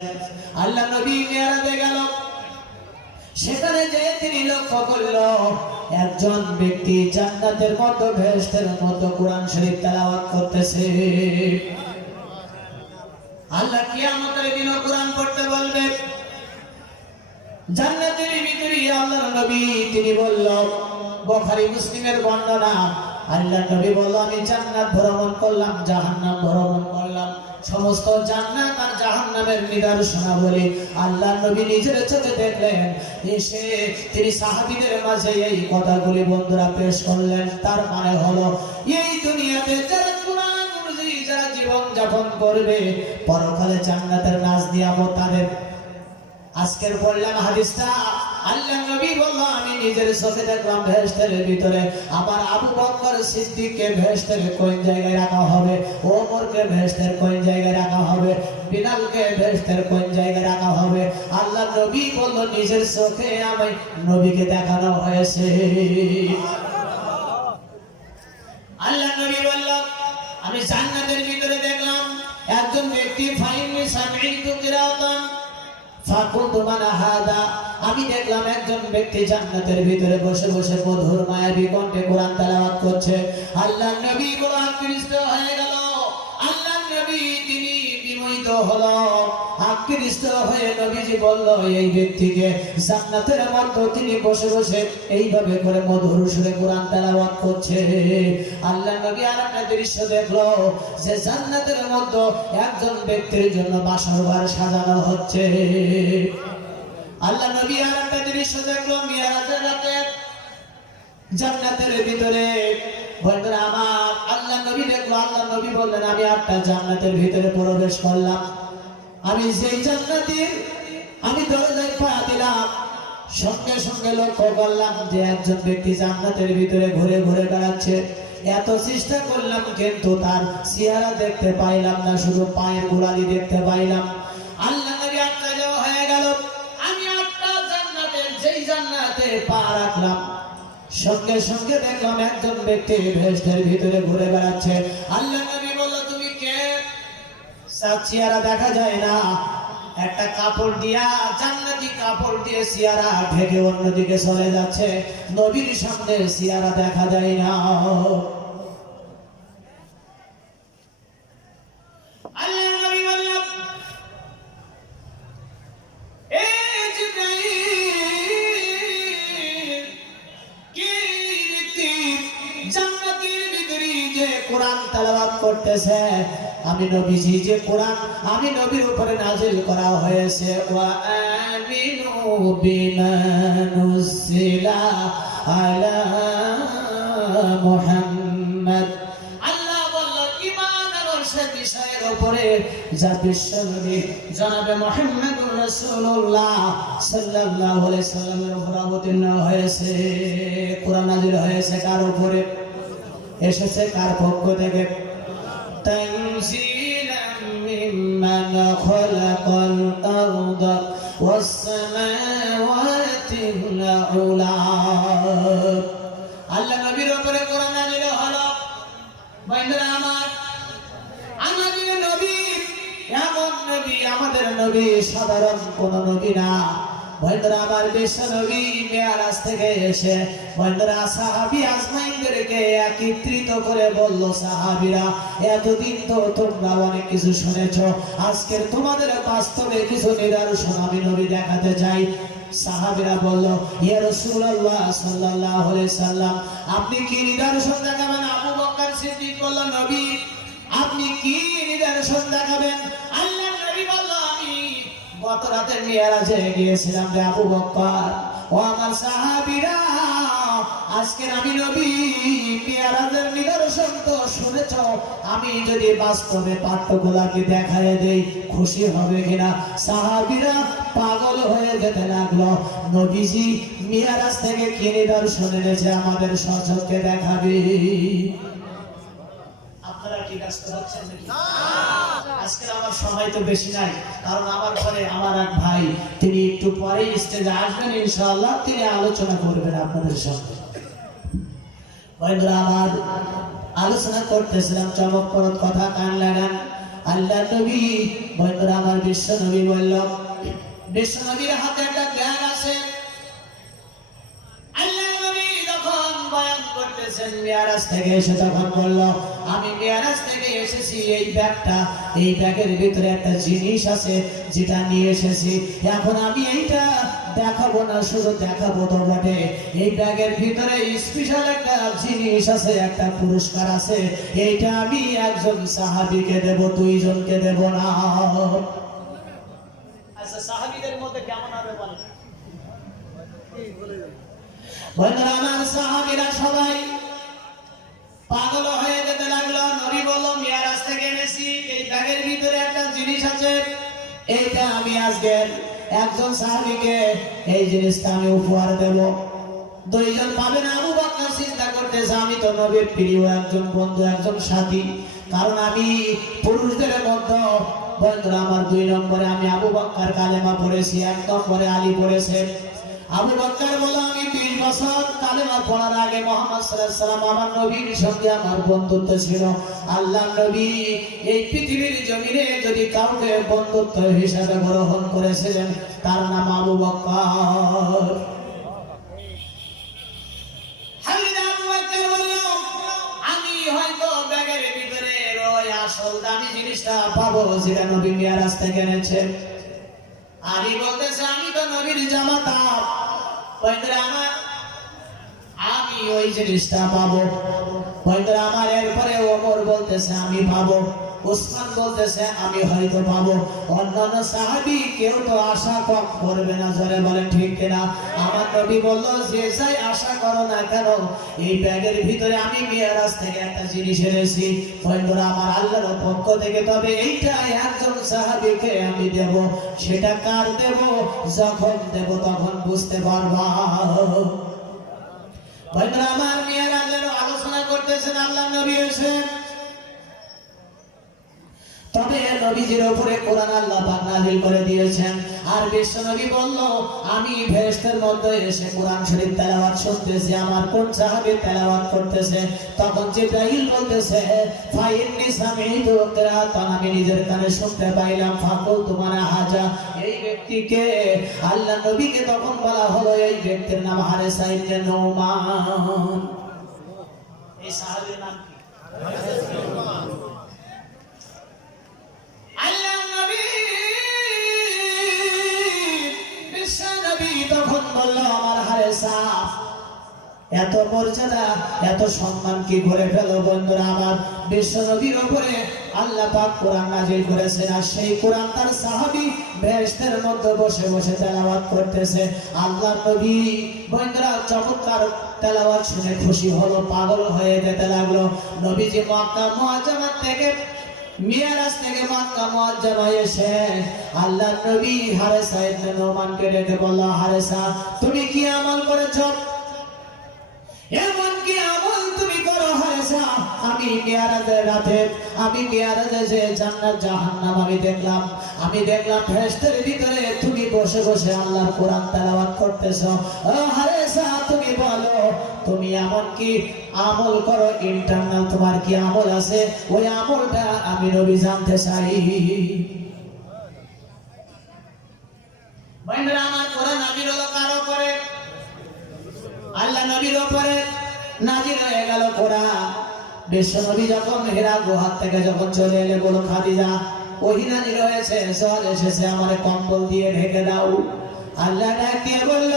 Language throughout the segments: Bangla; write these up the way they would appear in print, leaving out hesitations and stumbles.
আল্লাহ নবী মিরাজে গেল, সেখানে যে তিনি লক্ষ্য করল একজন ব্যক্তি জান্নাতের মতো বেহেশতের মতো কোরআন শরীফ তেলাওয়াত করতেছে। আল্লাহ কিয়ামতের দিন কোরআন পড়তে বলবে। জান্নাতের ভিতরে আল্লাহর নবী তিনি বলল, বুখারী মুসলিমের বর্ণনা, আল্লাহ নবী বলল আমি জান্নাত ভ্রমণ করলাম, জাহান্নাম ভ্রমণ করলাম, সমস্ত জান্নাত আর জাহান্নামের নিদর্শনাবলী আল্লাহ নবী নিজের চোখে দেখলেন। এসে তিনি সাহাবীদের মাঝে এই কথাগুলি বন্ধুরা পেশ করলেন। তার মানে হলো এই দুনিয়াতে যারা কোরআন অনুযায়ী যারা জীবন যাপন করবে, পরকালে জান্নাতের নাজ নিয়ামত তাদের। আজকের পড়লাম হাদিসটা, আল্লাহ নবী বলল আমি নিজের চোখে দেখলাম বেহেশতের ভিতরে আমার আবু বকর সিদ্দিককে বেহেশতের কোন জায়গায় রাখা হবে, ওমরকে বেহেশতের কোন জায়গায় রাখা হবে, বিলালকে বেহেশতের কোন জায়গায় রাখা হবে। আল্লাহ নবী বলল নিজের চোখে আমি নবীকে দেখানো হয়েছে। আল্লাহ নবী বলল আমি জান্নাতের ভিতরে দেখলাম একজন ব্যক্তি ফাইনি সামিতু কিরাতান ফাকুনতু মানা হাদা, আমি দেখলাম একজন ব্যক্তি জান্নাতের ভিতরে বসে বসে মধুর মায়াবী কণ্ঠে কোরআন তেলাওয়াত করছে। আল্লাহ নবী কোরআন আকৃষ্ট হয়ে গেল। আল্লাহ নবী তিনি বিমোহিত হলো, আকৃষ্ট হয়ে নবীজি বলল এই ব্যক্তিকে জান্নাতের মধ্যে তিনি বসে বসে এইভাবে করে মধুর সুরে কোরআন তেলাওয়াত করছে। আল্লাহ নবী আরেকটা দৃশ্য দেখলো যে জান্নাতের মধ্যে একজন ব্যক্তির জন্য বাসর ঘর সাজানো হচ্ছে। আল্লাহ নবী আরেকটা দৃশ্য দেখলো মিরাজের রাতে জান্নাতের ভিতরে। বন্ধুরা আমার, আল্লাহ নবী দেখলো, আল্লাহ নবী বললেন আমি একটা জান্নাতের ভিতরে প্রবেশ করলাম। আমি যেই জান্নাতের আমি দরজায় পা দিলাম, সঙ্গে সঙ্গে লক্ষ্য করলাম যে একজন ব্যক্তি জান্নাতের ভিতরে ঘুরে ঘুরে বেড়াচ্ছে। এত চেষ্টা করলাম কিন্তু তার চেহারা দেখতে পাইলাম না, শুধু পায়ের গোড়ালি দেখতে পাইলাম। আল্লাহ নবী আশ্চর্য হয়ে গেল। আমি একটা জান্নাতের যেই জান্নাতে পা রাখলাম, সঙ্গে সঙ্গে দেখলাম একজন ব্যক্তি বেহেশতের ভিতরে ঘুরে বেড়াচ্ছে। আল্লাহ নবী বলল তুমি কে? চেহারা দেখা যায় না, একটা কাপড় দিয়া জান্নাতি কাপড় দিয়ে চেহারা ঢেকে অন্যদিকে চলে যাচ্ছে, নবীর সামনে চেহারা দেখা যায় না। আল্লাহ নবী বলল এ জিবরাইল, কি রীতি জান্নাতের ভিতরে যে কোরআন তেলাওয়াত করতেছে, আমি নবীজি যে কোরআন আমি নবীর উপরে নাজিল করা হয়েছে, ওয়া আমিনু বিমা নুজিলা আলা মুহাম্মদ। আল্লাহ বলল ঈমান আর সে বিষয়ের উপরে যা বিশ্বনবী জনাবে মুহাম্মদুর রাসূলুল্লাহ সাল্লাল্লাহু আলাইহি সাল্লামের উপর অবতীর্ণ হয়েছে। কোরআন নাজিল হয়েছে কার উপরে? এসেছে কার পক্ষ থেকে? تنزيلا ممن خلق الأرض والسماوات العلى। আল্লাহ নবীর উপরে কোরআন নাযিল হলো। বন্ধুরা আমার, আমাদের নবী এমন নবী, আমাদের নবী সাধারণ কোন নবী না। বন্ধুরা আমার, বিশ্ব নবী মেরাজ থেকে এসে বন্ধুরা সাহাবী আজমাইনদেরকে একত্রিত করে বলল, সাহাবীরা এতদিন তো তোমরা অনেক কিছু শুনেছো, আজকের তোমাদের বাস্তবে কিছু নিদর্শন আমি নবী দেখাতে চাই। সাহাবীরা বলল, ইয়া রাসূলুল্লাহ সাল্লাল্লাহু আলাইহি সাল্লাম, আপনি কি নিদর্শন দেখাবেন? আবু বকর সিদ্দিক বলল, নবী আপনি কি নিদর্শন দেখাবেন? আল্লাহ নবী বলল, আমি গত রাতে মিরাজে গিয়েছিলাম রে আবু বকর, ও আমার সাহাবীরা, আজকের আমি নবী মিরাজের নিদর্শন তো শুনেছ, আমি যদি বাস্তবে পাঠ্যগুলাকে দেখায় দেই খুশি হবে কিনা? সাহাবীরা পাগল হয়ে যেতে লাগলো। নবীজি মিরাজ থেকে কি নিদর্শন এনেছে আমাদের সচক্ষে দেখাবে। আপনারা কি ব্যস্ত হচ্ছেন নাকি? আজকে আমার সময় তো বেশি নাই, কারণ আমার পরে আমার এক ভাই তিনি একটু পরে স্টেজে আসবেন, ইনশাআল্লাহ তিনি আলোচনা করবেন আপনাদের সঙ্গে। বন্ধুরা আমার, আলোচনা করতেছিলাম চমকপ্রদ কথা, কান লাগান। আল্লাহ নবী বন্ধুরা আমার বিশ্ব নবী বলল, বিশ্ব নবীর হাতে একটা ব্যাগ আছে। আল্লাহ নবী যখন বয়ান করতেছেন মিরাজ থেকে এসে তখন বলল, আমি মিরাজ থেকে এসেছি, এই ব্যাগের ভিতরে একটা জিনিস আছে যেটা নিয়ে এসেছি। এখন আমি এইটা দেখাবো না, শুধু দেখাবো তো বটে, এই ব্যাগের ভিতরে স্পেশাল একটা জিনিস আছে, একটা পুরস্কার আছে। এইটা আমি একজন সাহাবীকে দেব, দুইজনকে দেব না। আচ্ছা, সাহাবীদের মধ্যে কেমন হবে বলেন? বন্ধুরা আমার, সাহাবীরা সবাই পাগল হয়ে যেতে লাগলো। নবী বলল, মিরাজ থেকে এনেছি, এই ব্যাগের ভিতরে একটা জিনিস আছে, এইটা আমি আজকে একজন সাহাবীকে এই জিনিসটা আমি উপহার দেব। দুইজন পাবে না। আবু বকর চিন্তা করতেছে, আমি তো নবীর প্রিয় একজন বন্ধু, একজন সাথী, কারণ আমি পুরুষদের মধ্যে বন্ধুরা আমার 2 নম্বরে আমি আবু বকর কালেমা পড়েছি, 1 নম্বরে আলী পড়েছে। আবু বকর বলে, আমি 20 বছর কালেমা পড়ার আগে মুহাম্মদ সাল্লাল্লাহু আলাইহি সাল্লাম আমার নবীর সঙ্গে আমার বন্ধুত্ব ছিল। আল্লাহর নবী এই পৃথিবীর জমিনে যদি কাউকে বন্ধুত্ব হিসাবে গ্রহণ করেছিলেন, তার নাম আবু বকর। আমি হয়তো ব্যাগের ভিতরে ওই আসল দামি জিনিসটা পাবো যেটা নবী মিরাজ থেকে এনেছে। আলী বলতেছে, আমি তো নবীর জামাতা, বন্ধুরা আমার, আমি ওই জিনিসটা পাবো। বন্ধুরা আমার, এরপরে ওমর বলতেছে আমি পাবো, ওসমান বলতেছে আমি হয়তো পাবো। অন্যান্য সাহাবী কেউ তো আশা কম করবে না, জোরে বলেন ঠিক কিনা? আমার নবী বলল, যে যাই আশা করো না কেন, এই ব্যাগের ভিতরে আমি মিরাজ থেকে একটা জিনিস এনেছি বন্ধুরা আমার আল্লাহর পক্ষ থেকে, তবে এইটা একজন সাহাবীকে আমি দেব। সেটা কার দেব? যখন দেব তখন বুঝতে পারবা। বন্ধুরা আমার, মিরাজের আলোচনা করতেছেন আল্লাহ নবী এসে। তবে নবীজির উপরে কোরআন আল্লাহ পাক নাযিল করে দিয়েছেন। আর বিশ্ব নবী বলল, আমি ফেরেশতার মধ্যে এসে কোরআন শরীফ তেলাওয়াত শুনতেছি, আমার কোন সাহাবী তেলাওয়াত করতেছে। তখন জিবরাইল বলতেছে, ফাইন্নি সামি'তু কিরাআতান, আমি নিজের কানে শুনতে পাইলাম। ফাকুল তোমারা হাজা, এই ব্যক্তিকে আল্লাহ নবীকে তখন বলা হলো, এই ব্যক্তির নাম হারেসা ইবনে নুমান। এই সাহাবীর নাম কি? হারেসা ইবনে নুমান। তখন বলল, আমার হারেসা, এত মর্যাদা এত সম্মান কি করে ফেলো? বন্ধুরা আমার, বিশ্ব নবীর উপরে আল্লাহ পাক কোরআন নাযিল করেছেন, আর সেই কোরআন তার সাহাবী বেহেশতের মধ্যে বসে বসে তেলাওয়াত করতেছে। আল্লাহ নবী বন্ধুরা চমৎকার তেলাওয়াত শুনে খুশি হলো, পাগল হয়ে যেতে লাগলো। নবীজি মক্কা মুআজ্জামা থেকে মিরাজ থেকে মক্কা মুআজ্জামা এসে আল্লাহ নবী হারেসা ইবনে নুমানকে ডেকে বলল, হারেসা, তুমি কি আমল করেছো? এমন কি আমল তুমি করো হারেসা? আমি মিরাজের রাতে, আমি মিরাজে যে জান্নাত জাহান্নাম আমি দেখলাম ফেরেশতার ভিতরে তুমি বসে বসে আল্লাহর কোরআন তেলাওয়াত করতেছো। ও হারেসা, তুমি বলো, তুমি এমন কি আমল করো? ইন্টারনাল তোমার কি আমল আছে? ওই আমলটা আমি নবী জানতে চাই। বন্ধুরা আমার, কোরআন নাযিল হলো কার উপরে? আল্লাহ নবীর উপরে নাযিল হয়ে গেল কোরআন। বিশ্ব নবী যখন হেরা গুহা থেকে যখন চলে এলে, বলো খাদিজা, ওহী নাযিল হয়েছে, জ্বর এসেছে, আমারে কম্বল দিয়ে ঢেকে দাও। আল্লাহ ডাক দিয়ে বলল,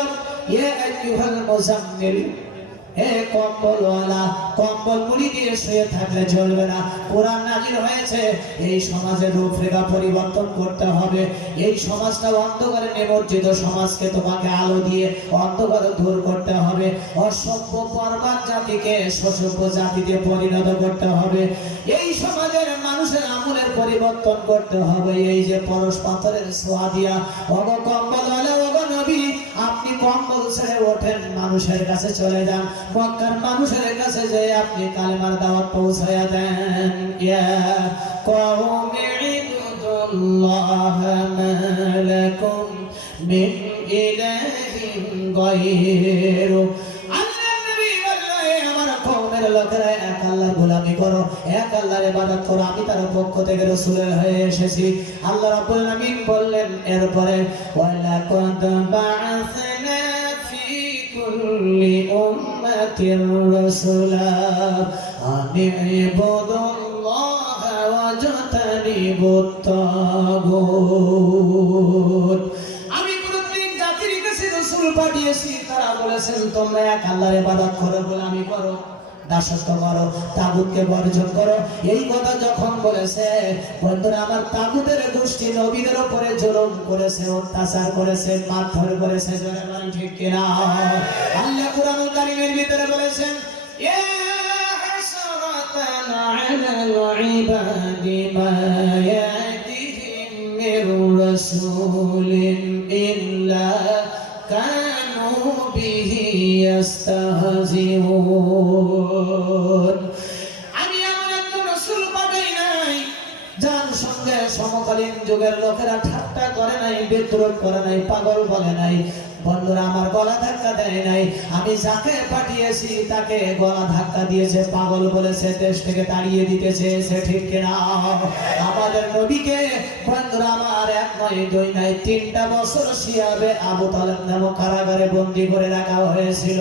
ইয়া আইয়ুহাল মুজাম্মিল, হে কম্বলওয়ালা, কম্বল মুড়ি দিয়ে শুয়ে থাকলে চলবে না। কোরআন নাযিল হয়েছে, এই সমাজের রূপরেখা পরিবর্তন করতে হবে। এই সমাজটা অন্ধকারে নিমজ্জিত সমাজকে তোমাকে আলো দিয়ে অন্ধকার দূর করতে হবে। অসভ্য বর্বর জাতিকে সসভ্য জাতিতে পরিণত করতে হবে। এই সমাজের মানুষের আমলের পরিবর্তন করতে হবে। এই যে পরশ পাথরের ছোঁয়া দিয়া, ওগ কম্বলওয়ালা, ওগ নবী, আপনি কম্বল ছেড়ে ওঠেন, মানুষের কাছে চলে যান, মক্কার মানুষের কাছে যে আপনি কালেমার দাওয়াত পৌঁছায়া দেন। ইয়া কওমি ইবুদুল্লাহ মা লাকুম মিন ইলাহিন গায়রু। আল্লাহ নবী বললেন, আমার কওমের লোকেরা এক আল্লাহর গোলামি করো। করো, এক আল্লাহর ইবাদত করো, আমি তার পক্ষ থেকে রাসূলের হয়ে এসেছি। আল্লাহ রাব্বুল আমিন বললেন এরপরে ওয়ালাকাদ বা'আসনা ফি কুল্লি উম্মাতির রাসূলা আনি ইবুদুল্লাহা ওয়াজতানিবুত তাগুত। আমি প্রত্যেক জাতির কাছে রাসূল পাঠিয়েছি, তারা বলেছেন তোমরা এক আল্লাহর ইবাদত করো, গোলামি করো, দাসত্ব করো, তাগুতকে বর্জন করো। এই কথা যখন বলেছে বন্ধুরা আমার, তাগুতের গোষ্ঠী নবীদের উপরে জুলুম করেছে, অত্যাচার করেছে, মারধর করেছে, জোরে বলেন ঠিক কিনা? আল্লাহ কুরআনুল কারীমের ভিতরে বলেছেন ইয়া হাসরাতান আলাল ইবাদি মা ইয়াতিহিম মির রাসূলিন ইল্লা কানু বিহি ইস্তাহজিউন। আমি এমন একজন রাসূল পাঠাই নাই যার সঙ্গে সমকালীন যুগের লোকেরা ঠাট্টা করে নাই, বিদ্রোহ করে নাই, পাগল বলে নাই, বন্ধুরা আমার গলা ধাক্কা দেয় নাই। আমি যাকে পাঠিয়েছি তাকে গলা ধাক্কা দিয়েছে, পাগল বলেছে, দেশ থেকে তাড়িয়ে দিতে চেয়েছে, ঠিক কিনা? আমাদের নবীকে বন্ধুরা আমার এক নয় দুই নয় 3টা বছর শিয়াবে আবু তালেব নামক কারাগারে বন্দী করে রাখা হয়েছিল।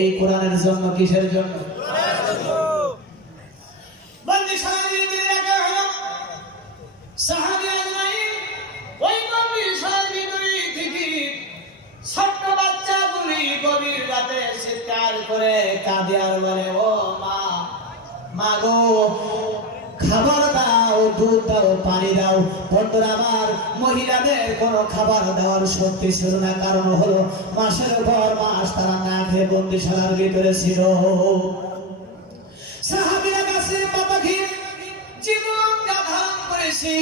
এই কোরআনের জন্য, কিসের জন্য? বন্দিশালায় দিয়ে রাখা হলো। সাহাবী আজমাইন ওই বন্দিশালার ভিতরে থেকে ছোট্ট বাচ্চাগুলি গভীর রাতে চিৎকার করে কাঁদে আর বলে ও মা, মা গো খাবার দাও, দুধ দাও, পানি দাও। বন্ধুরা আমার, মহিলাদের কোনো খাবার দেওয়ার শক্তি ছিল না, কারণ হলো মাসের পর মাস তারা না খেয়ে বন্দিশালার ভিতরে ছিল। সাহাবীরা গাছের পাতা খেয়ে জীবনটা ধারণ করেছে,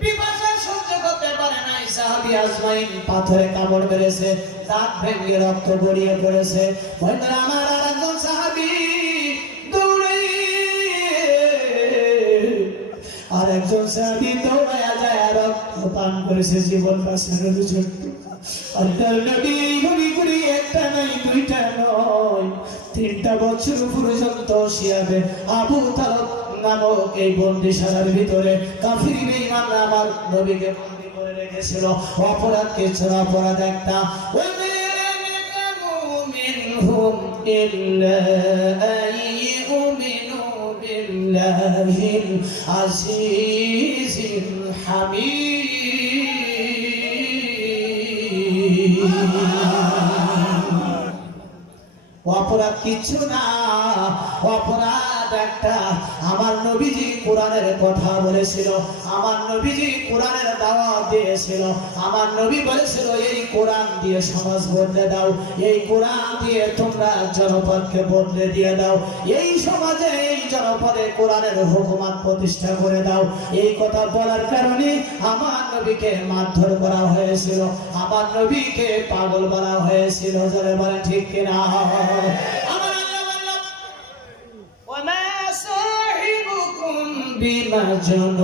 পিপাসা সহ্য করতে পারে নাই। সাহাবী আজমাইন পাথরে কামড় মেরেছে, দাঁত ভেঙে রক্ত গড়িয়ে পড়েছে। বন্ধুরা আমার, আরেকজন সাহাবী আরেকজন সাহাবী দৌড়ায়া যায় আর রক্ত পান করেছে জীবন বাঁচানোর জন্য। আল্লাহর নবী এইভাবে করে একটা নয়, দুইটা নয়, 3টা বছর পর্যন্ত শিয়াবে আবু তালেব নামক এই বন্দিশালার ভিতরে কাফির বেঈমানরা আমার নবীকে বন্দী করে রেখেছিল। অপরাধ কিছু না, অপরাধ একটা, মিনহুম ইল্লা আইয়ুমিনু বিল্লাহিল আজিজিল হামিদ। অপরাধ কিছু না, অপরাধ একটা। আমার নবীজি কোরআনের কথা বলেছিল, আমার নবীজি কোরআনের দাওয়াত দিয়েছিল, আমার নবী বলেছিল এই কোরআন দিয়ে সমাজ বদলে দাও, এই কোরআন দিয়ে তোমরা জনপদকে বদলে দিয়ে দাও, এই সমাজে এই জনপদে কোরআনের হুকুমত প্রতিষ্ঠা করে দাও। এই কথা বলার কারণে আমার নবীকে মারধর করা হয়েছিল, আমার নবীকে পাগল বলা হয়েছিল, যারা বলে ঠিক কিনা? আমার আল্লাহ বললেন ওয়া মা সাহিবুকুম বিমাজনুন,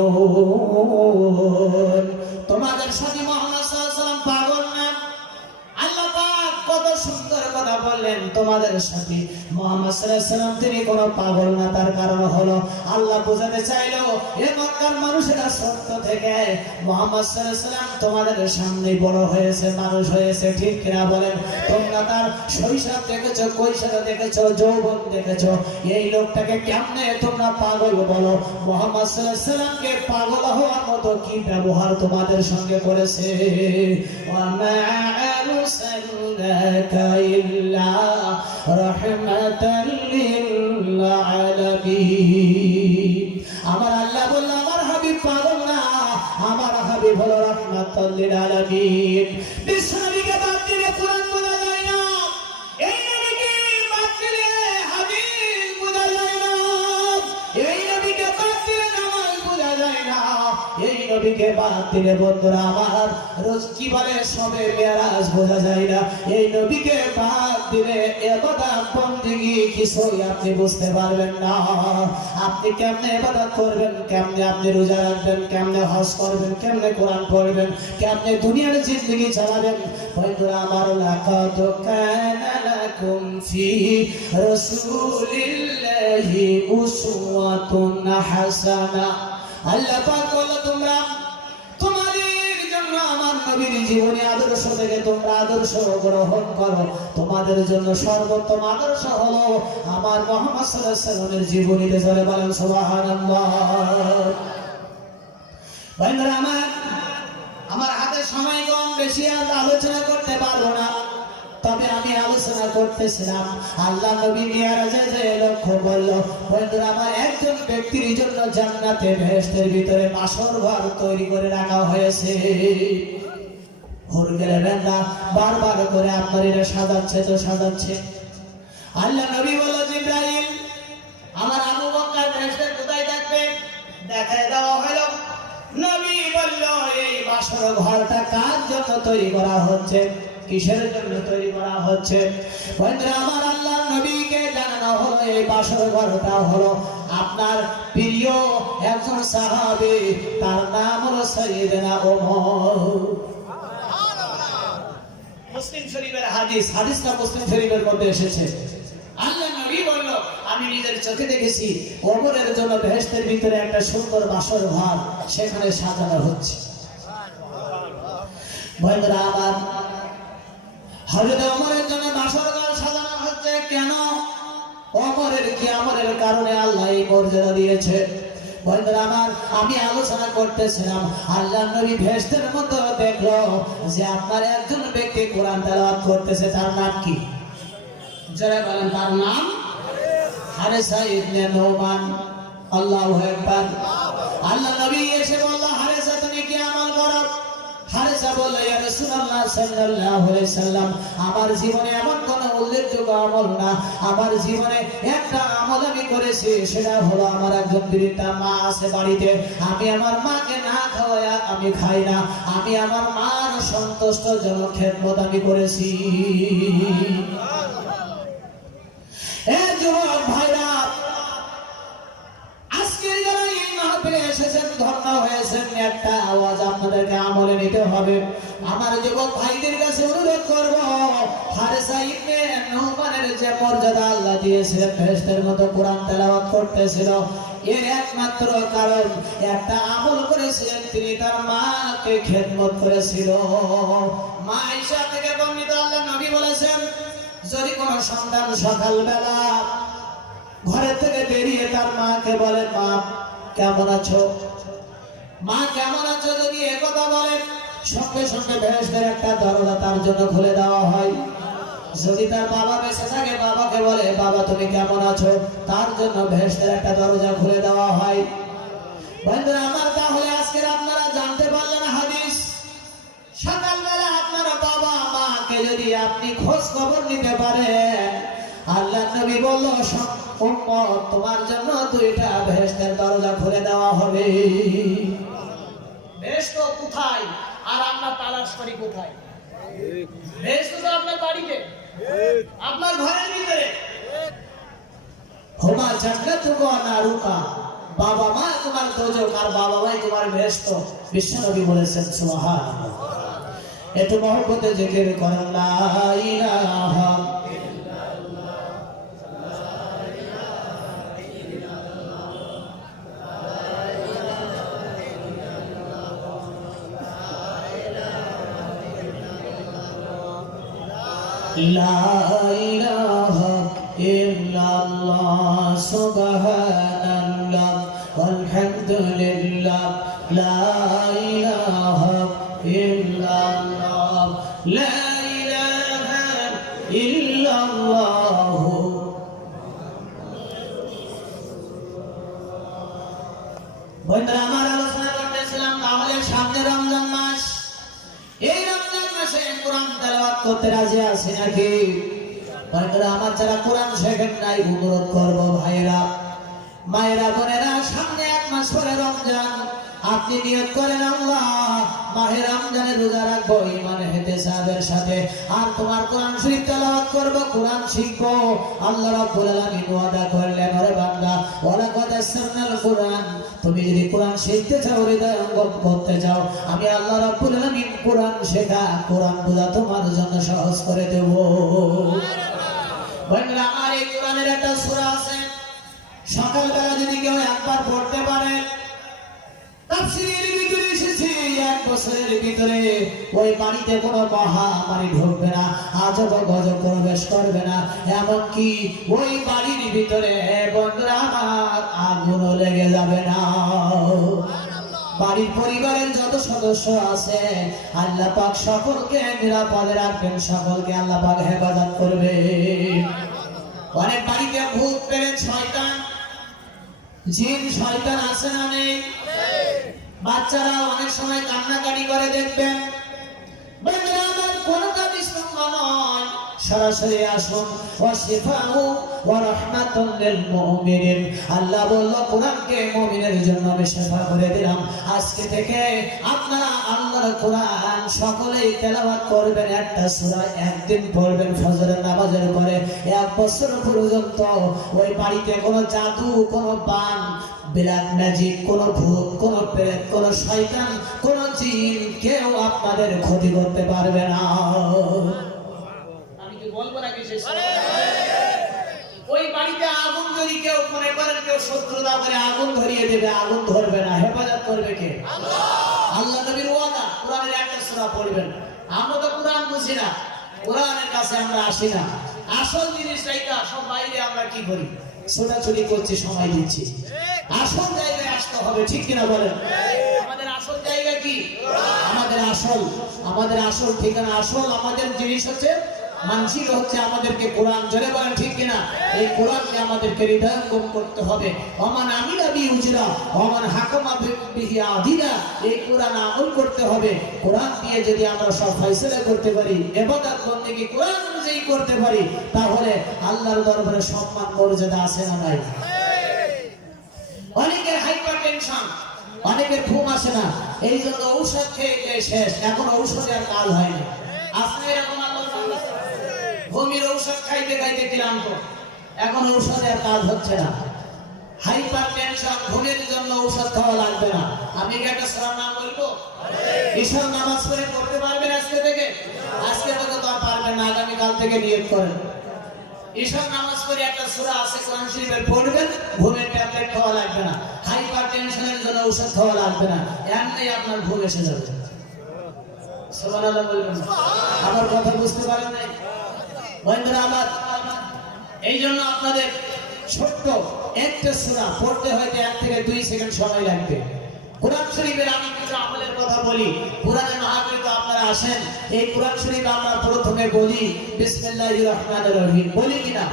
তোমাদের সাথে মুহাম্মদ সাল্লাল্লাহু আলাইহি ওয়াসাল্লাম পাগল না। আল্লাহ পাক কত সুন্দর কথা বললেন, তোমাদের সাথে মুহাম্মদ সাল্লাল্লাহু আলাইহি ওয়াসাল্লাম তিনি কোনো পাগল না। তার কারণ হলো আল্লাহ বোঝাতে চাইলো এ মক্কার মানুষেরা সত্য থেকে মুহাম্মদ সাল্লাল্লাহু আলাইহি ওয়াসাল্লাম তোমাদের সামনে বড় হয়েছে, মানুষ হয়েছে, ঠিক কিনা বলেন? তোমরা তার শৈশব দেখেছো, কৈশোর দেখেছো, যৌবন দেখেছো, এই লোকটাকে কেমনে তোমরা পাগল বলো? মুহাম্মদ সাল্লাল্লাহু আলাইহি ওয়াসাল্লামকে পাগল হওয়ার মতো কি ব্যবহার তোমাদের সঙ্গে করেছে? ওয়া মা আরসালনাকা ইল্লা রাহমাতাল লিল আলামিন। আমার আল্লাহ বলল আমার হাবিব পাগল না, আমার হাবিব হলো রাহমাতাল লিল আলামিন। বিশ্বনবীকে বাদ দিলে কোরআন বোঝা যায় না, এই নবীকে বাদ দিলে হাদিস বোঝা যায় না, এই নবীকে বাদ দিলে নামাজ বোঝা যায় না, এই নবী নবীকে বাদ দিলে বন্ধুরা আমার রোজ কি বলে সবে মেরাজ বোঝা যায় না। এই নবীকে বাদ দিলে ইবাদত বন্দেগী কিছুই আপনি বুঝতে পারবেন না। আপনি কেমনে ইবাদত করবেন, কেমনে আপনি রোজা রাখবেন, কেমনে হজ করবেন, কেমনে কোরআন পড়বেন, কেমনে দুনিয়ার জিন্দগি চালাবেন। বন্ধুরা আমার লাকাদ কানা লাকুম ফি রাসূলিল্লাহি উসওয়াতুন হাসানা। আল্লাহ পাক বলে তোমরা তোমাদের জন্য আমার নবীর জীবনী আদর্শ থেকে তোমরা আদর্শ গ্রহণ করো। তোমাদের জন্য সর্বোত্তম আদর্শ হলো আমার মুহাম্মদ সাল্লাল্লাহু আলাইহি ওয়াসাল্লামের জীবনীতে চলে বলেন সুবহানাল্লাহ। বন্ধুরা আমার হাতে সময় কম, বেশি আর আলোচনা করতে পারবো না। তবে আমি আলোচনা করতেছিলাম আল্লাহ নবী মিরাজে যে লক্ষ্য বলল। বন্ধুরা আমার একজন ব্যক্তির জন্য জান্নাতে বেহেশতের ভিতরে বাসর ঘর তৈরি করে রাখা হয়েছে। হুরগেলেরা বারবার করে আপনার এটা সাজাচ্ছে তো সাজাচ্ছে। আল্লাহ নবী বলল জিবরাইল আমার আবু বকর বেহেশতে কোথায় থাকবে দেখায় দেওয়া হলো। নবী বলল এই বাসর ঘরটা কার জন্য তৈরি করা হচ্ছে, কিসের জন্য তৈরি করা হচ্ছে? বন্ধুরা আমার আল্লাহ নবীকে জানানো হলো এই বাসর ঘরটা হলো আপনার প্রিয় একজন সাহাবী, তার নাম হলো সাইয়েদনা ওমর। মুসলিম শরীফের হাদিস, হাদিসটা মুসলিম শরীফের মধ্যে এসেছে। আল্লাহ নবী বলল আমি নিজের চোখে দেখেছি ওমরের জন্য বেহেশতের ভিতরে একটা সুন্দর বাসর ঘর সেখানে সাজানো হচ্ছে। বন্ধুরা আমার হযরত ওমরের জন্য বাসর ঘর সাজানো হচ্ছে কেন? ওমরের কি আমলের কারণে আল্লাহ এই মর্যাদা দিয়েছে। বন্ধুরা আমার আমি আলোচনা করতেছিলাম আল্লাহ নবী বেহেশতের মধ্যে দেখলো যে আপনার একজন ব্যক্তি কোরআন তেলাওয়াত করতেছে, তার নাম কি? যারা বলেন তার নাম হারেসা ইবনে নোমান। আল্লাহু আকবার। আল্লাহ নবী এসে বলল হারেসা তুমি কি আমল করো? হারেসা বলল ইয়া রাসূলুল্লাহ সাল্লাল্লাহু আলাইহি সাল্লাম আমার জীবনে এমন কোন উল্লেখযোগ্য আমল না, আমার জীবনে একটা আমল আমি করেছি সেটা হলো আমার একজন বৃদ্ধা মা আছে বাড়িতে, আমি আমার মাকে না খাওয়া আমি খাই না, আমি আমার মার সন্তুষ্টজনক খেদমত আমি করেছি। যুবক ভাইরা আজকে যারা এই মাহফিলে এসেছেন ধন্য হয়েছেন, একটা আওয়াজ আপনাদেরকে আমলে নিতে হবে। আমার যুবক ভাইদের কাছে অনুরোধ করব হারেসা ইবনে নোমানের যে মর্যাদা আল্লাহ দিয়েছিলেন বেহেশতের মতো কোরআন তেলাওয়াত করতেছিল, এর একমাত্র কারণ একটা আমল করেছিলেন, তিনি তার মাকে খেদমত করেছিল। মা আয়েশা থেকে বর্ণিত আল্লাহ নবী বলেছেন যদি কোন সন্তান সকালবেলা ঘরের থেকে বেরিয়ে তার মাকে বলে মা কেমন আছো, মা কেমন আছো, যদি একথা বলেন সঙ্গে সঙ্গে বেহেশতের একটা দরজা তার জন্য খুলে দেওয়া হয়। যদি তার বাবা বেঁচে থাকে বাবাকে বলে বাবা তুমি কেমন আছো, তার জন্য বেহেশতের একটা দরজা খুলে দেওয়া হয়। বন্ধুরা আমার তাহলে আজকের আপনারা জানতে পারলেন হাদিস, সকালবেলা আপনার বাবা মাকে যদি আপনি খোঁজ খবর নিতে পারেন, আল্লাহ নবী বলল উম্মত তোমার জন্য দুইটা বেহেশতের দরজা খুলে দেওয়া হবে। বেহেশত কোথায় আর আমরা তালাশ করি কোথায়? বেহেশত তো আপনার বাড়িতে, আপনার ঘরের ভিতরে। হুমা জান্নাতুকা ওয়া নারুকা, বাবা মা তোমার দোজখ আর বাবা মাই তোমার বেহেশত। বিশ্বনবী বলেছেন সুবহানাল্লাহ। একটু মহব্বতে জিকির করেন লা ইলাহা লা ইলাহা ইল্লাল্লাহ সুবহানাল্লাহ আলহামদুলিল্লাহ লা ইলাহা ইল্লাল্লাহ লা ইলাহা ইল্লাল্লাহ। বন্ধুরা আমার আলোচনা করতেছিলাম তাহলে সামনে রমজান মাস, এই রমজান মাসে কোরআন তেলাওয়াত করতে রাজি আছি নাকি? বন্ধুরা আমার যারা কোরআন শেখেন নাই অনুরোধ করব ভাইরা মায়েরা বোনেরা, সামনে এক মাস পরে রমজান, আপনি নিয়ত করেন আল্লাহ মাহে রমজানে রোজা রাখবো ঈমানে ইহতিসাবের সাথে, আর তোমার কোরআন শরীফ তেলাওয়াত করব, কোরআন শিখবো। আল্লাহ রাব্বুল আলামিন ওয়াদা করলেন, ওরে বান্দা ওয়ালাকাদ ইয়াসসারনাল কোরআন, তুমি যদি কোরআন শিখতে চাও, হৃদয় অঙ্গম করতে চাও, আমি আল্লাহ রাব্বুল আলামিন কোরআন শেখা, কোরআন বোঝা তোমার জন্য সহজ করে দেব। বন্ধুরা আমার, এই কোরআনের একটা সূরা আছে, সকালবেলা যদি কেউ একবার পড়তে পারে, তাফসীরের ভিতরে এসেছে 1 বছরের ভিতরে ওই বাড়িতে কোনো মহামারী ঢুকবে না, আজব গজব প্রবেশ করবে না, এমনকি ওই বাড়ির ভিতরে বন্ধুরা আমার আগুনও লেগে যাবে না। বাড়ির পরিবারের যত সদস্য আছে আল্লাহ পাক সকলকে নিরাপদে রাখবেন, সকলকে আল্লাহ পাক হেফাজত করবে। অনেক বাড়িতে ভূত প্রেত শয়তান জিন শয়তান আছে না নেই? বাচ্চারা অনেক সময় কান্নাকাটি করে দেখবেন। বন্ধুরা আমার, কোনটা বিশৃঙ্খলা নয়, সরাসরি আসুন। ওয়াশিফাউ ওয়া রাহমাতুল লিল মুমিনিন, আল্লাহ বলল কোরআনকে মুমিনের জন্য আমি শিফা করে দিলাম। আজকে থেকে আপনারা আল্লাহর কোরআন সকলেই তেলাওয়াত করবেন, একটা সূরা একদিন পড়বেন ফজরের নামাজের পরে। 1 বছর পর্যন্ত ওই বাড়িতে কোনো জাদু, কোনো বান, ব্ল্যাক ম্যাজিক, কোনো ভূত, কোনো প্রেত, কোনো শয়তান, কোনো জিন কেউ আপনাদের ক্ষতি করতে পারবে না। আমি কি বলবো নাকি শেষ? ওই বাড়িতে আগুন যদি কেউ মনে করেন কেউ শত্রুতা করে আগুন ধরিয়ে দেবে, আগুন ধরবে না, হেফাজত করবে কে? আল্লাহ। আল্লাহ নবীর ওয়াদা, কোরআনের একটা সূরা পড়বেন। আমরা তো কোরআন বুঝি না, কোরআনের কাছে আমরা আসি না। আসল জিনিস এইটা, সব বাইরে আমরা কি করি? ছোটাছুটি করছি, সময় দিচ্ছি। আসল জায়গায় আসতে হবে, ঠিক কিনা বলেন? আমাদের আসল জায়গা কি? আমাদের আসল ঠিকানা, আসল আমাদের জিনিস হচ্ছে মানসিক হচ্ছে আমাদেরকে কোরআন। জোরে বলেন ঠিক কিনা? এই কোরআনকে আমাদেরকে হৃদয়ঙ্গম করতে হবে। ওমান আমিলা বিউজরা ওমান হাকামা বিহি আদিলা, এই কোরআন আমল করতে হবে। কোরআন দিয়ে যদি আমরা সব ফয়সালা করতে পারি, ইবাদত বন্দেগী কোরআন অনুযায়ী করতে পারি, তাহলে আল্লাহর দরবারে সম্মান মর্যাদা আছে না নাই? অনেকের হাইপার টেনশন, অনেকের ঘুম আসে না, এই জন্য ঔষধ খেয়ে শেষ, এখন ঔষধের কাজ হয়নি। আপনি এরকম ঘুমের ঔষধ খাইতে খাইতে ক্লান্ত, এখন ঔষধের কাজ হচ্ছে না। হাইপার টেনশন, ঘুমের জন্য ঔষধ খাওয়া লাগবে না। আমি কি একটা সূরার নাম বলবো? ঈশার নামাজ পড়ে পড়তে পারবেন আজকে থেকে? আজকে থেকে তো আর পারবেন না, আগামীকাল থেকে নিয়ত করেন। ঈশার নামাজ পড়ে একটা সূরা আছে কোরআন শরীফের পড়বেন, ঘুমের ট্যাবলেট খাওয়া লাগবে না, হাইপার টেনশনের জন্য ঔষধ খাওয়া লাগবে না, এমনি আপনার ঘুম এসে যাবে। সুবহানাল্লাহ বলবেন। আমার কথা বুঝতে পারেন নাই? বন্ধুরা আমার, এই জন্য আপনাদের ছোট্ট একটা সূরা পড়তে হয়তো 1 থেকে 2 সেকেন্ড সময় লাগবে। কোরআন শরীফের আমি কিছু আমলের কথা বলি। কোরআনের মাহফিলে তো আপনারা আসেন, এই কোরআন শরীফ আমরা প্রথমে বলি বিসমিল্লাহির রহমানির রহিম, বলি কিনা?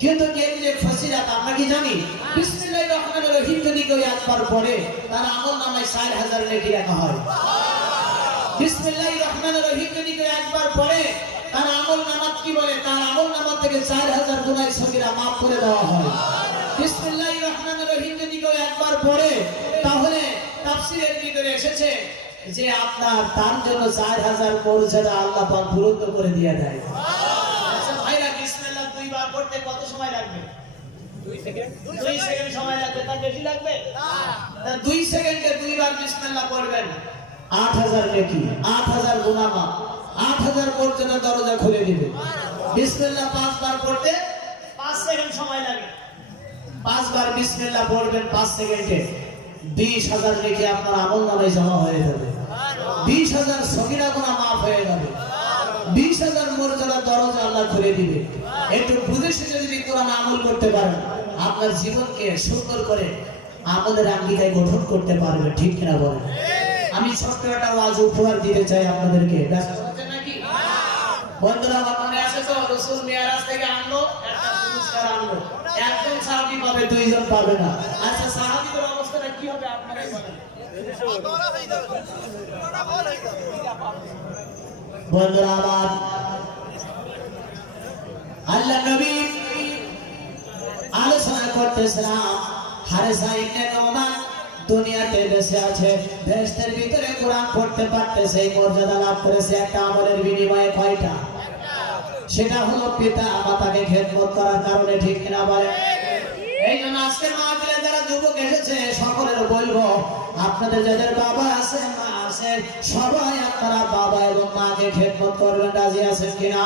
কিন্তু এর যে ফজিলত আমরা কি জানি? বিসমিল্লাহির রহমানির রহিম যদি কেউ একবার পড়ে, তার আমলনামায় 4000 নেকি লেখা হয়। বিসমিল্লাহির রহমানির রহিম যদি কেউ একবার পড়ে, তার আমলনামা কি বলে? তার আমলনামা থেকে 4000 গুনাহ সগীরা মাফ করে দেওয়া হয়। বিসমিল্লাহির রহমানির রহিম যদি কেউ একবার পড়ে, তাহলে তাফসীরের ভিতরে এসেছে যে আপনার তার জন্য 4000 মর্যাদা আল্লাহ পাক বরাদ্দ করে দিয়ে দেয়। আচ্ছা ভাইরা, বিসমিল্লাহ 2 বার পড়তে কত সময় লাগবে? 2 সেকেন্ড। 2 সেকেন্ড সময় লাগবে, তার বেশি লাগবে না। 2 সেকেন্ডে 2 বার বিসমিল্লাহ পড়বেন, 8000 নেকি, 8000 গুনাহ মাফ, 8000 মর্যাদা দরজা খুলে দিবে। বিসমিল্লাহ 5 বার পড়তে 5 সেকেন্ড সময় লাগে। 5 বার বিসমিল্লাহ পড়বেন 5 সেকেন্ডে, 20000 নেকি আপনার আমলনামায় জমা হয়ে যাবে। 20000 সগীরা গুনাহ মাফ হয়ে যাবে। 20000 মর্যাদা দরজা আল্লাহ খুলে দিবে। একটু বুঝে শুনে যদি কোরআন আমল করতে পারেন, আপনার জীবনকে সুন্দর করে আমলের আঙ্গিকায় গঠন করতে পারবে, ঠিক কিনা বলেন? আমি ছোট্ট একটা ওয়াজ উপহার দিতে চাই আপনাদেরকে। ব্যস্ত হচ্ছেন নাকি? বন্ধুরা, মনে আছে তো রাসূল মিরাজ থেকে আনলো, একটা পুরস্কার আনলো, একজন সাহাবী পাবে, 2 জন পাবে না। আচ্ছা, সাহাবীদের অবস্থাটা কি হবে আপনারাই বলেন। বন্ধুরা আমার, আল্লাহ নবী আলোচনা করতেছিলাম হারেসা ইবনে নোমান দুনিয়াতে বেঁচে আছে, বেহেশতের ভিতরে কোরআন পড়তে পারতেছে, এই মর্যাদা লাভ করেছে একটা আমলের বিনিময়ে। কয়টা? সেটা হলো পিতা মাতাকে খেদমত করার কারণে। ঠিক কিনা বলে? এই জন্য আজকে মাহফিলে যারা যুবক এসেছে সকলের বলবো, আপনাদের যাদের বাবা আছে মা আছে, সবাই আপনারা বাবা এবং মাকে খেদমত করবেন। রাজি আছেন কিনা?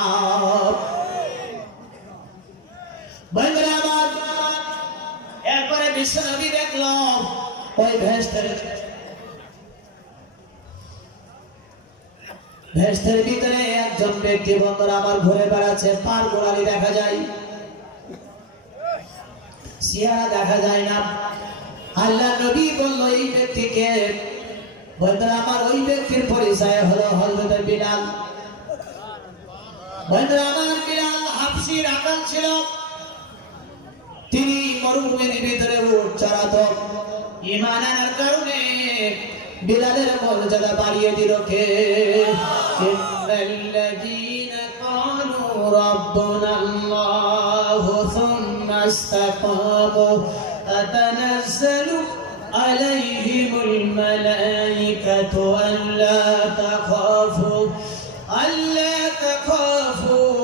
বন্ধুরা আমার, এরপরে বিশ্বনবী দেখলো ওই ভেস্তের ভিতরে একজন ব্যক্তি বন্ধুরা আমার ঘুরে বেড়াচ্ছে, পার গোড়ালি দেখা যায়, চেহারা দেখা যায় না। আল্লাহ নবী বলল এই ব্যক্তিকে, বন্ধুরা আমার ওই ব্যক্তির পরিচয় হলো হযরত বিলাল। বন্ধুরা আমার, বিলাল হাবশী রাখাল ছিল, তিনি মরুভূমির ভিতরে উট চড়াতো। ঈমান আনার কারণে বিলালের মর্যাদা বাড়িয়ে দিল কে? ইন্নাল্লাযীনা ক্বালু রাব্বুনাল্লাহু সুম্মা ইসতাকামু তাতানাজ্জালু আলাইহিমুল মালায়েকাতু আল্লা তাখাফু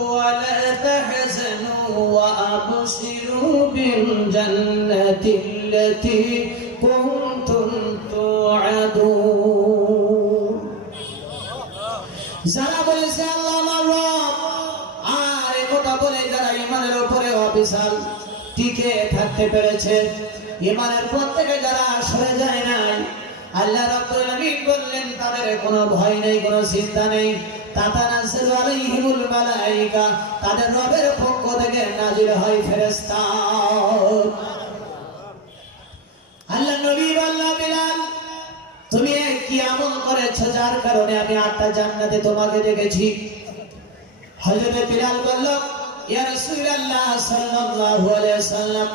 ওয়া লা তাহজানু ওয়া আবশিরু বিল জান্নাতিল্লাতী কুনতুম তুআদুন। যারা বলেছে আল্লাহ আমার রব, আর এই কথা বলে যারা ঈমানের উপরে অবিচল টিকে থাকতে পেরেছে, ঈমানের পথ থেকে যারা সরে যায় নাই, আল্লাহ রাব্বুল আলামিন বললেন তাদের কোনো ভয় নেই, কোনো চিন্তা নেই। তাতানাজ্জালু আলাইহিমুল মালায়েকা, তাদের রবের পক্ষ থেকে নাজিল হয় ফেরেশতা। আল্লাহ নবী বললেন, বিলাল তুমি কি আমল করেছো যার কারণে আমি 8টা জান্নাতে তোমাকে দেখেছি? হযরত বিলাল বলল, ইয়া রাসূলুল্লাহ সাল্লাল্লাহু আলাইহি ওয়াসাল্লাম,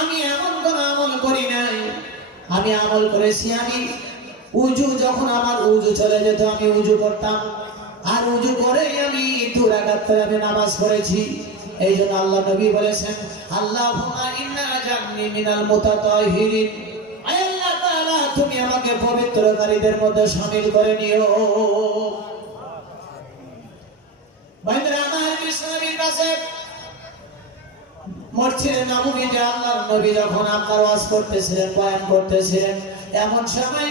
আমি এমন কোন আমল করি নাই। আমি আমল করেছি, আমি উজু, যখন আমার উজু চলে যেত আমি উজু করতাম, আর উজু করে আমি 2 রাকাত করে আমি নামাজ পড়েছি। এই জন্য আল্লাহ নবী বলেছেন, আল্লাহুম্মা ইন্না জান্নি মিনাল মুতাতাহিরিন, আল্লাহ তাআলা তুমি আমাকে পবিত্রকারীদের মধ্যে শামিল করে নিও। ভাইরা আমার, বিশ্বনবীর কাছে মসজিদে নববীতে আল্লাহর নবী যখন আপনার ওয়াজ করতেছিলেন, বয়ান করতেছিলেন, এমন সময়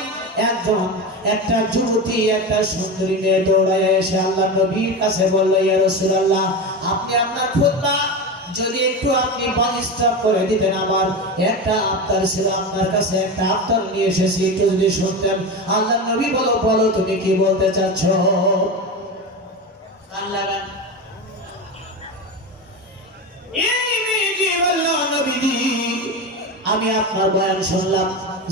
একটা যুবতী, একটা সুন্দরী মেয়ে দৌড়ায় এসে আল্লাহর নবীর কাছে বলল, ইয়া রাসূলুল্লাহ, আপনি আপনার খুতবা যদি একটু আপনি স্টপ করে দিতেন, আমার একটা আবদার ছিল, আপনার কাছে একটা আবদার নিয়ে এসেছি, একটু যদি শুনতেন। আল্লাহর নবী বলো তুমি কি বলতে চাচ্ছ? আল্লাহ আমি আপনার বয়ান শুনলাম,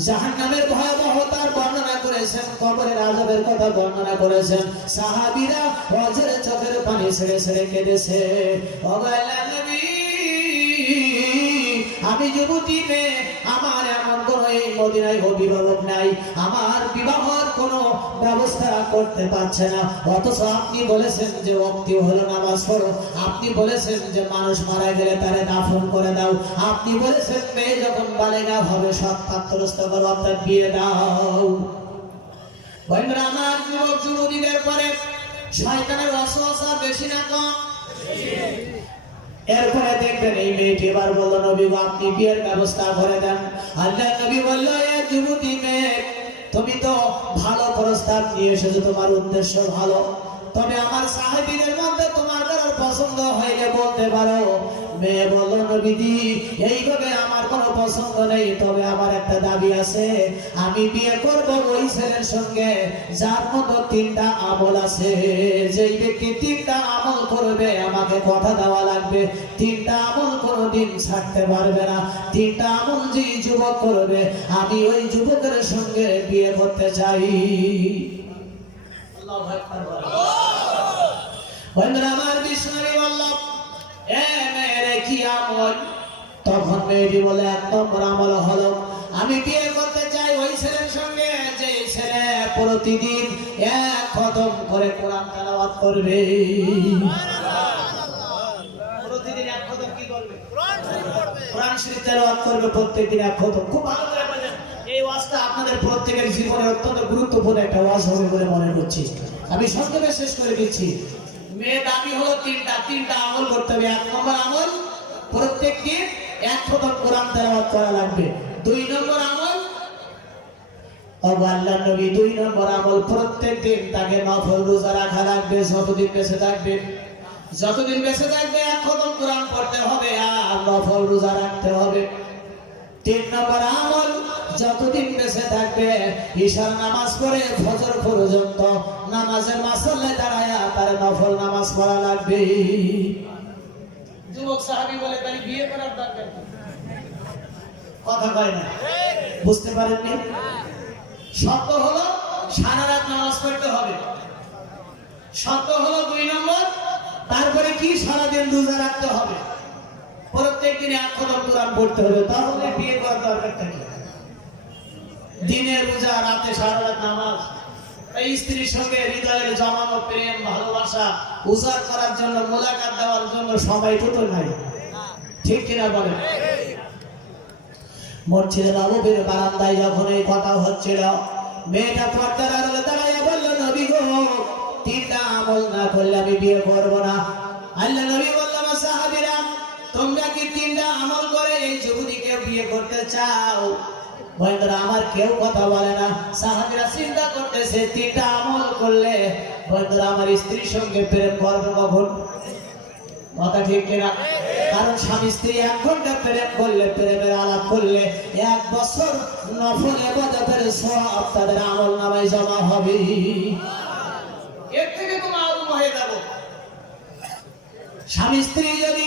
জাহান্নামের ভয়াবহতার বর্ণনা করেছেন, কবরের আযাবের কথা বর্ণনা করেছেন, সাহাবীরা ওয়াজের চোখের পানি ছেড়ে ছেড়ে কেঁদেছে। ও আল্লাহর নবী, আমি যুবতী মেয়ে, আমার এমন কোন এই মদিনায় অভিভাবক নাই, আমার বিবাহের কোনো ব্যবস্থা করতে পারছে না, অথচ আপনি বলেছেন যে ওয়াক্তি হলো নামাজ পড়ো, আপনি বলেছেন যে মানুষ মারা গেলে তারে দাফন করে দাও, আপনি বলেছেন মেয়ে যখন বালেগা হবে সৎ পাত্রস্থ করো, অর্থাৎ বিয়ে দাও। বন্ধুরা আমার, যুবক যুবতীদের পরে শয়তানের ওয়াসওয়াসা বেশি না কম? এরপরে দেখবেন এই মেয়েটি এবার বলল, নবী আপনি বিয়ের ব্যবস্থা করে দেন। আল্লাহ নবী বলল, এ যুবতী মেয়ে, তুমি তো ভালো প্রস্তাব নিয়ে এসেছো, তোমার উদ্দেশ্য ভালো, তবে আমার সাহাবীদের মধ্যে তোমার কারোর পছন্দ হইলে বলতে পারো। মেয়ে বলল, নবীজি এইভাবে আমার কোনো পছন্দ নেই, তবে আমার একটা দাবি আছে, আমি বিয়ে করব ওই ছেলের সঙ্গে যার মতো 3টা আমল আছে। যেই ব্যক্তি 3টা আমল করবে, আমাকে কথা দেওয়া লাগবে 3টা আমল কোনোদিন ছাড়তে পারবে না। 3টা আমল যে যুবক করবে, আমি ওই যুবকের সঙ্গে বিয়ে করতে চাই। আল্লাহু আকবার। বন্ধুরা আমার, বিষ্ণুরী বলল, এ মেয়েরে কি আমল? তখন মেয়েটি বলে, 1 নম্বর আমল হলো আমি বিয়ে করতে চাই ওই ছেলের সঙ্গে যে ছেলে প্রতিদিন 1 খতম করে কোরআন তেলাওয়াত করবে। প্রতিদিন 1 খতম কি করবে? কোরআন শরীফ তেলাওয়াত করবে প্রত্যেকদিন এক খতম। খুব ভালো করে বুঝেন, এই ওয়াজটা আপনাদের প্রত্যেকের জীবনে অত্যন্ত গুরুত্বপূর্ণ একটা ওয়াজ হবে বলে মনে করছি। আমি সংক্ষেপে শেষ করে দিচ্ছি। মেয়ে দাবি হলো তিনটা আমল করতে হবে। 1 নম্বর আমল, প্রত্যেকদিন এক খতম কোরআন তেলাওয়াত করা লাগবে। 2 নম্বর আমল, আল্লাহর নবী 2 নম্বর আমল, প্রত্যেকদিন তাকে নফল রোজা রাখা লাগবে যতদিন বেঁচে থাকবে। যতদিন বেঁচে থাকবে এক খতম কোরআন পড়তে হবে আর নফল রোজা রাখতে হবে। 3 নম্বর আমল, যতদিন বেঁচে থাকবে ঈশার নামাজ পড়ে ফজর পর্যন্ত নামাজের মাসাল্লায় দাঁড়ায়া তার নফল নামাজ পড়া লাগবে। যুবক সাহাবী বলে তাহলে বিয়ে করার দরকার কি? কথা কয় না, বুঝতে পারেননি? শর্ত হলো সারা রাত নামাজ পড়তে হবে। শর্ত হলো 2 নম্বর, তারপরে কি সারাদিন রোজা রাখতে হবে। প্রত্যেকদিন এক খতম কোরআন পড়তে হবে। তাহলে বিয়ে করার দরকারটা কি? দিনে রোজা, রাতে সারা রাত নামাজ। এই স্ত্রীর সঙ্গে হৃদয়ের জমানো প্রেম ভালোবাসা উজাড় করার জন্য, মোলাকাত দেওয়ার জন্য সময়টুকু নাই। ঠিক কিনা বলেন? মসজিদে নববীর বারান্দায় যখন এই কথা হচ্ছিল, মেয়েটা পর্দার আড়ালে দাঁড়াইয়া বলল, নবী গো, 3টা আমল না করলে আমি বিয়ে করব না। আল্লাহ নবী বললেন, সাহাবীরা তোমরা কি 3টা আমল করে এই যুবতীকে বিয়ে করতে চাও? বন্ধুরা আমার কেউ কথা বলে না। সাহাবীরা চিন্তা করতেছে 3টা আমল করলে বন্ধুরা আমার স্ত্রীর সঙ্গে প্রেম করবে কখন? কথা ঠিক কিনা? কারণ স্বামী স্ত্রী 1 ঘন্টা প্রেম করলে, প্রেমের আলাপ করলে 1 বছর নফল ইবাদতের সওয়াব তাদের আমলনামায় জমা হবে। এর থেকে তুমি আরো হয়ে যাবো। স্বামী স্ত্রী যদি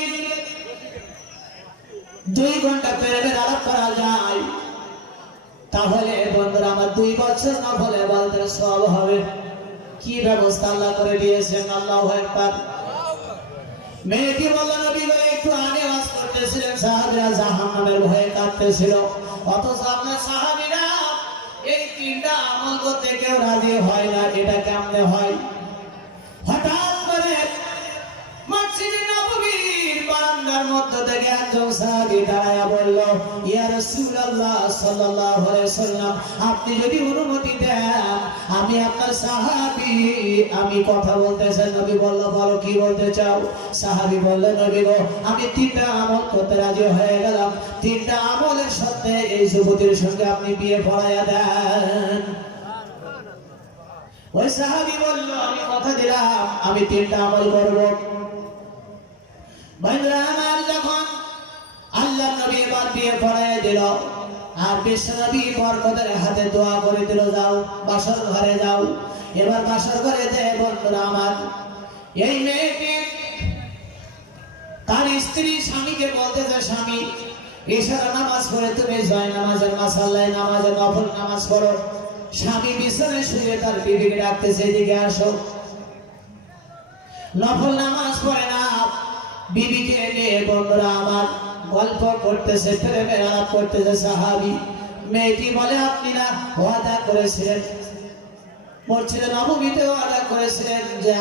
2 ঘন্টা প্রেমের আলাপ করা যায় তাহলে বন্ধুরা আমার 2 বছর নফল ইবাদতের সওয়াব হবে। কি ব্যবস্থা আল্লাহ করে দিয়েছেন! আল্লাহু আকবার। মেয়েটি বলল, নবী গো, একটু আগে ওয়াজ করতেছিলেন সাহাবীরা জাহান্নামের ভয়ে কাঁদতেছিল, অথচ আপনার সাহাবীরা এই 3টা আমল করতে কেউ রাজি হয় না। এটা কেমনে হয়? হঠাৎ করে মসজিদে নববীর বারান্দার মধ্য থেকে একজন সাহাবী দাঁড়ায়া বলল, ইয়া রাসূলুল্লাহ সাল্লাল্লাহু আলাইহি ওয়াসাল্লাম, আপনি যদি অনুমতি দেন আমি আপনার সাহাবী, আমি কথা বলতে চাই। নবী বলল, বলো কি বলতে চাও? সাহাবী বলল, নবী গো, আমি 3টা আমল করতে রাজি হয়ে গেলাম। 3টা আমলের সাথে এই যুবতীর সঙ্গে আপনি বিয়ে পড়ায়া দেন। ওই সাহাবী বলল, আমি কথা দিলাম আমি 3টা আমল করব। বন্ধুরা আমার, যখন আল্লাহর নবী এবার বিয়ে পড়ায় দিল আর বিশ্বনবী বরকতের হাতে দোয়া করে দিল, যাও বাসর ঘরে যাও। এবার বাসর ঘরে যায় বন্ধুরা আমার, এই মেয়েটি তার স্ত্রী স্বামীকে বলতেছে, স্বামী ঈশার নামাজ পড়ে তুমি জয় নামাজের মাসাল্লায় নামাজের নফল নামাজ পড়ো। স্বামী বিছানায় শুয়ে তার বিবিকে ডাকতেছে, এদিকে আসো। নফল নামাজ পড়ে না, বিবিকে নিয়ে বন্ধুরা আমার গল্প করতেছে, প্রেমের আলাপ করতেছে সাহাবী। মেয়েটি বলে, আপনি না ওয়াদা করেছিলেন, মসজিদে নববীতে ওয়াদা করেছিলেন যে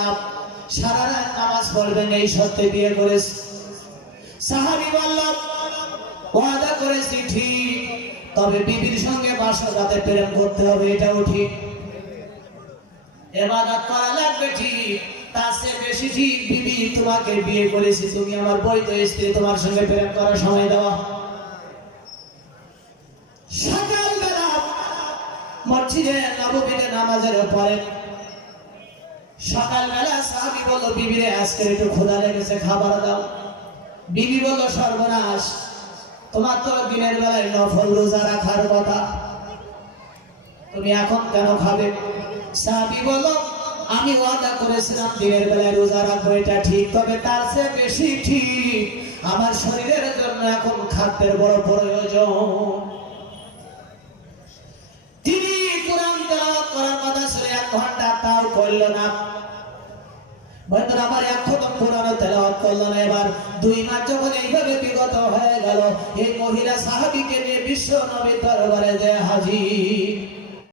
সারা রাত নামাজ পড়বেন, এই সত্যি বিয়ে করেছে। সাহাবী বলল, ওয়াদা করেছি ঠিক, তবে বিবির সঙ্গে বাসর রাতে প্রেম করতে হবে, এটাও ঠিক। ইবাদত করা লাগবে ঠিক, তার চেয়ে বেশি ঠিক বিবি তোমাকে বিয়ে করেছি, তুমি আমার বৈধ স্ত্রী, তোমার সঙ্গে প্রেম করার সময় দেওয়া। সকালবেলা মসজিদে নববীতে নামাজের পরে সকালবেলা সাহাবী বলল, বিবিরে আজকে একটু ক্ষুধা লেগেছে, খাবার দাও। বিবি বলল, সর্বনাশ, তোমার তো দিনের বেলায় নফল রোজা রাখার কথা, তুমি এখন কেন খাবে? সাহাবী বলল, আমি ওয়াদা করেছিলাম দিনের বেলায় রোজা রাখবো, এটা ঠিক, তবে তার চেয়ে বেশি ঠিক আমার শরীরের জন্য এখন খাদ্যের বড় প্রয়োজন। তিনি কোরআন তেলাওয়াত করার কথা ছিল 1 ঘন্টা, তাও করল না। বন্ধুরা আমার, 1 খতম কোরআন তেলাওয়াত করল না। এবার 2 মাস যখন এইভাবে বিগত হয়ে গেল, এই মহিলা সাহাবীকে নিয়ে বিশ্ব নবীর দরবারে যে হাজির।